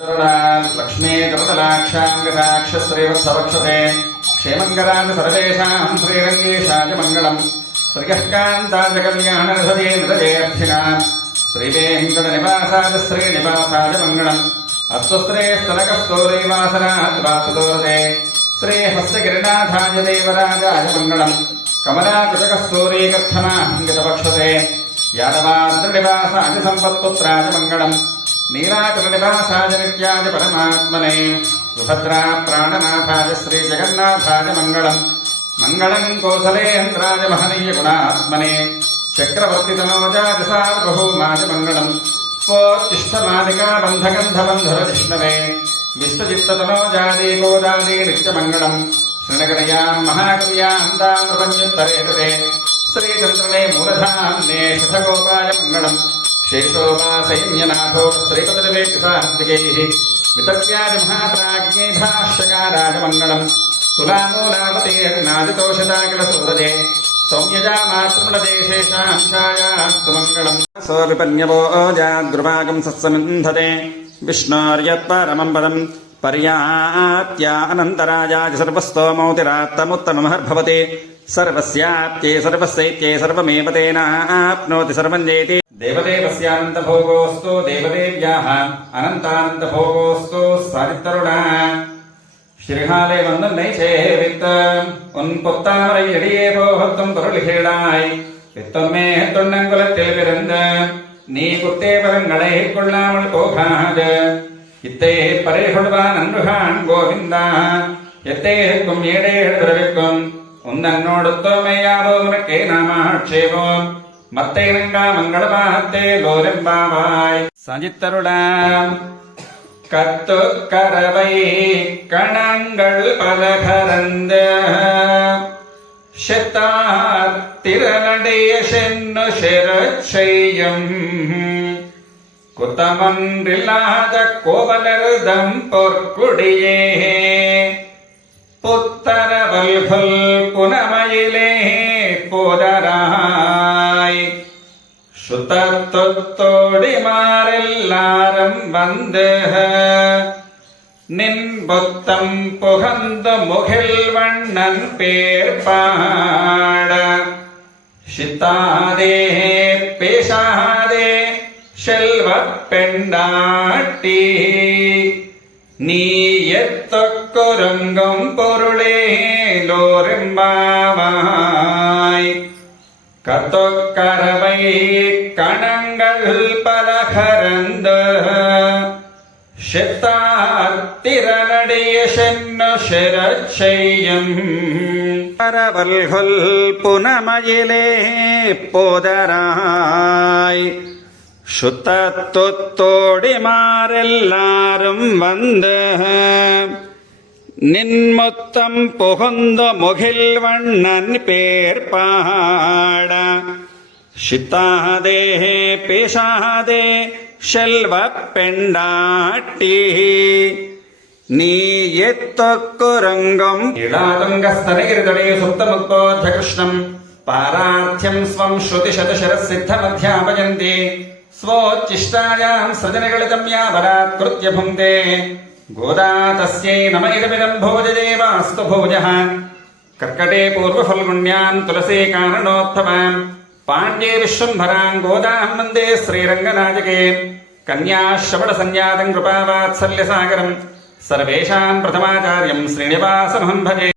लक्ष्मी करतलाक्षाङ्गसाक्षस्त्रीवत्सवक्षते क्षेमङ्करान् सर्वेषां श्रीरङ्गेशाय मङ्गलम् श्रियः कान्ताय कल्याणरसदे नृतजेऽर्थिनाम् श्रीवेङ्कटनिवासाय श्रीनिवासाय मङ्गलम् अस्तुस्त्रेस्तनकस्तोरीवासनात् वासुदोरते श्रीहस्यगिरिनाथाय देवराजाय मङ्गलम् कमलाकुचकस्तोरीकर्थमाङ्गतवक्षते यादवाद्रिनिवासाय सम्पत्पुत्राय मङ्गलम् नीलाचलनिवासाय नित्याय परमात्मने सुभद्रा प्राणनाथाय श्रीजगन्नाथाय मङ्गलम् मङ्गलम् कोसलेन्द्राय महनीय गुणात्मने चक्रवर्तितनोजाय सार्वभौमाय मङ्गलम् स्वोत्तिष्ठमालिका बन्धगन्धबन्धुरजिष्णवे विश्वचित्ततनोजादि गोदादि नित्यमङ्गलम् श्रीनगरयाम् महाकव्याम् ताम्रपञ्चोत्तरे कृते श्रीचन्द्रने मूलधाम्ने शतगोपाय मङ्गलम् शेषोपासैन्यनाथो श्रीपतिर्वेदिसात्विकैः वितत्यादि महाप्राज्ञै भाष्यकाराय मङ्गलम् तुलामूलावतेर्नादितोषदाकिलसूरजे सौम्यजा मातृमृदेशेषांशायास्तु मङ्गलम् सोऽविपन्यवो जाद्रुवागम् सत्समिन्धते विष्णोर्यत्परमम् पदम् पर्याप्त्या अनन्तराजाय सर्वस्तोमौतिरात्तमुत्तममहर्भवति सर्वस्याप्त्ये सर्वस्यैत्ये सर्वमेव तेनाप्नोति सर्वम् जेति देवदेवस्यानन्तभोगोऽस्तु देवदेव्याः अनन्तानन्तभोगोऽस्तु सारितरुणः श्रीहाले वन्दन्नै சேவித்த உன் பொத்தாமரை எடியே போகத்தும் பொருள்கேளாய் பித்தமே தொன்னங்குலத்தில் பிறந்த நீ குத்தேவரங்களை கொள்ளாமல் போகாது இத்தே பறை கொள்வான் அன்புகான் கோவிந்தா எத்தேக்கும் ஏடேழ் பிறவிக்கும் உன்னோடு தோமையாவோ உனக்கே நாமாட்சேவோம் மத்தேனங்கா மங்களமாத்தே லோரெம்பாவாய் சஞ்சித்தருளாம் கத்து கரவை கணங்கள் பலகரந்த செத்தார் திறனடைய சென்னு செரச்செய்யும் குத்தமன்றில்லாத கோவலர்தம் பொற்குடியே புத்தரவல்குல் புனமயிலே போதராய் சுத்தத்தொத்தோடிமாரெல்லாரும் வந்து நின் புத்தம் புகந்து முகில் வண்ணன் பேர் பாட சித்தாதே பேசாதே செல்வப் பெண்டாட்டி நீ எத்தொக்குறுங்கும் பொருளே லோரெம்பாவாய் கத்தொக்கரவை கணங்கள் பலகரந்த செத்தார் திறனடைய சென்னு செரச்செய்யும் பரவல்கொல் புனமயிலே போதராய் சுத்தத்தொத்தோடிமாரெல்லாரும் வந்து நின்முத்தம் புகுந்த முகில் வண்ணன் பேர் பாட சித்தாதே பேசாதே செல்வப் பெண்டாட்டி நீ எத்தொக்குரங்கம் இளாதுங்கஸ்தனகிரிதடே சுப்தமுக்தோத்ய கிருஷ்ணம் பாரார்த்தியம் ஸ்வம் ஸ்ருதிசதசரசித்தமத்யாபயந்தி स्वोच्चिष्टायां सृजनगलितं या बलात्कृत्य भुङ्क्ते गोदा तस्यै नम इदमिदं भोजदेवास्तु भोजः कर्कटे पूर्वफल्गुण्यां तुलसी कारणोत्थमां पाण्ड्ये विश्वम्भरां गोदां वन्दे श्रीरङ्गनायके कन्या श्रवणसंज्ञातं कृपावात्सल्यसागरं सर्वेषां प्रथमाचार्यं श्रीनिवासमहं भजे।